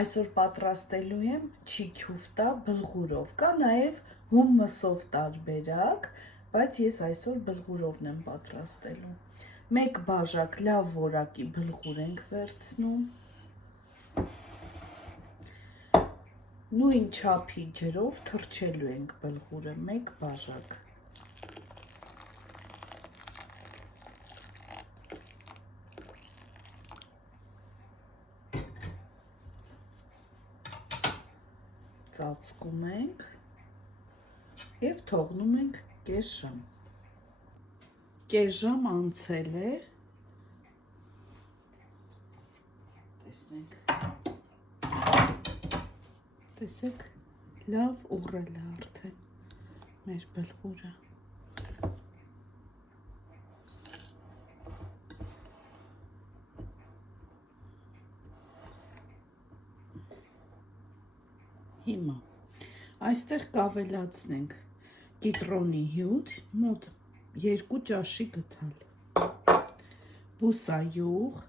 Այսօր պատրաստելու եմ չիքյուֆտա բլղուրով, կա նաև հումմսով տարբերակ, բայց ես այսօր բլղուրովն եմ պատրաստելու։ Մեկ բաժակ լավ որակի բլղուր ենք վերցնում, նույն չափի ջրով թրջելու ենք բլղուրը, մեկ բաժակ։ Ծածկում ենք և թողնում ենք կես ժամ։ Կես ժամ անցել է, տեսեք, լավ ուռել է արդեն մեր բլղուրը։ Հիմա այստեղ կավելացնենք կիտրոնի հյութ, մոտ 2 ճաշի գդալ, բուսայուղ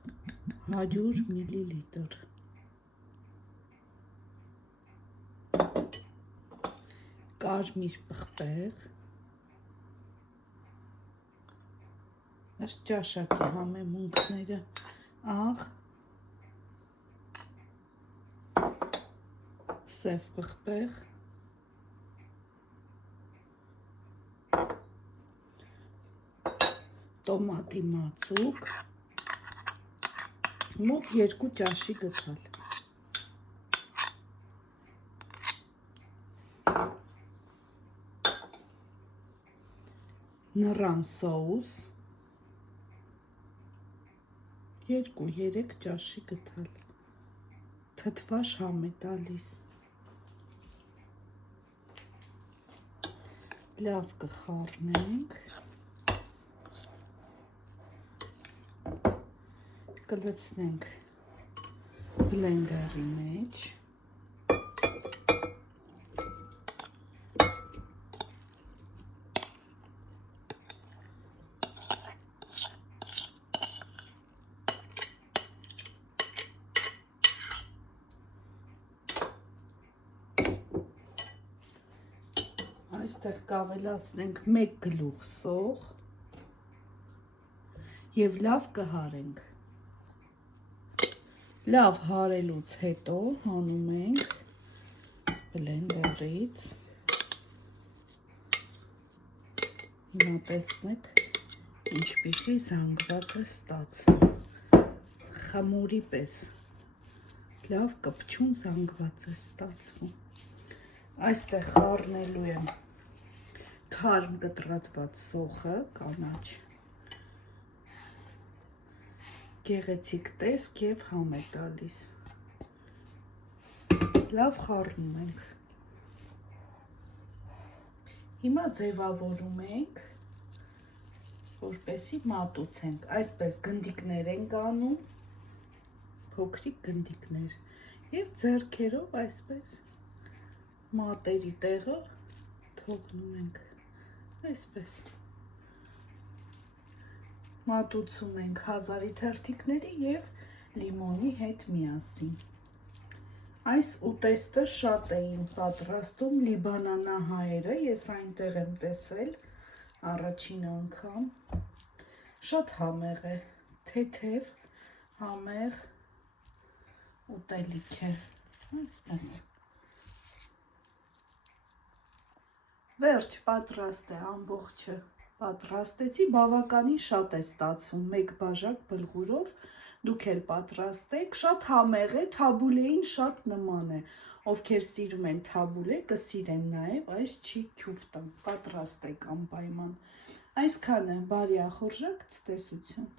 100 մլ, կարմիր պղպեղ, ըստ ճաշակի համեմունքները, աղ, սև պղպեղ, տոմատի մածուկ, մոտ 2 ճաշի գդալ, նռան սոուս 2-3 ճաշի գդալ, թթվաշ համ է տալիս, լավ կխառնենք, կլցնենք բլենդերի մեջ, այստեղ կավելացնենք 1 գլուխ սող և լավ կհարենք։ Լավ հարելուց հետո հանում ենք բլենդերից, հիմա տեսնեք ինչպիսի զանգված է ստացվում, խմորի պես, լավ կպչուն զանգված է ստացվում։ Այստեղ խառնելու եմ թարմ կտրատված սոխը, կանաչ, գեղեցիկ տեսք և համ է տալիս, լավ խառնում ենք, հիմա ձևավորում ենք, որպեսզի մատուցենք, այսպես գնդիկներ ենք անում, փոքրիկ գնդիկներ և ձեռքերով այսպես մատերի տեղը թողնում ենք, այսպես մատուցում ենք հազարի թերթիկների և լիմոնի հետ միասին։ Այս ուտեստը շատ էին պատրաստում լիբանանահայերը, ես այնտեղ եմ տեսել առաջին անգամ, շատ համեղ է, թեթև, համեղ ուտելիք է, այսպես։ Վերջ պատրաստ է, ամբողջը պատրաստեցի, բավականին շատ է ստացվում, մեկ բաժակ բլղուրով, դուք էլ պատրաստեք, շատ համեղ է, թաբուլեին շատ նման է, ովքեր սիրում են թաբուլե, կսիրեն նաև այս չիքյուֆտան, պատրաստեք անպայման, այսքանը, բարի ախորժակ, ցտեսություն։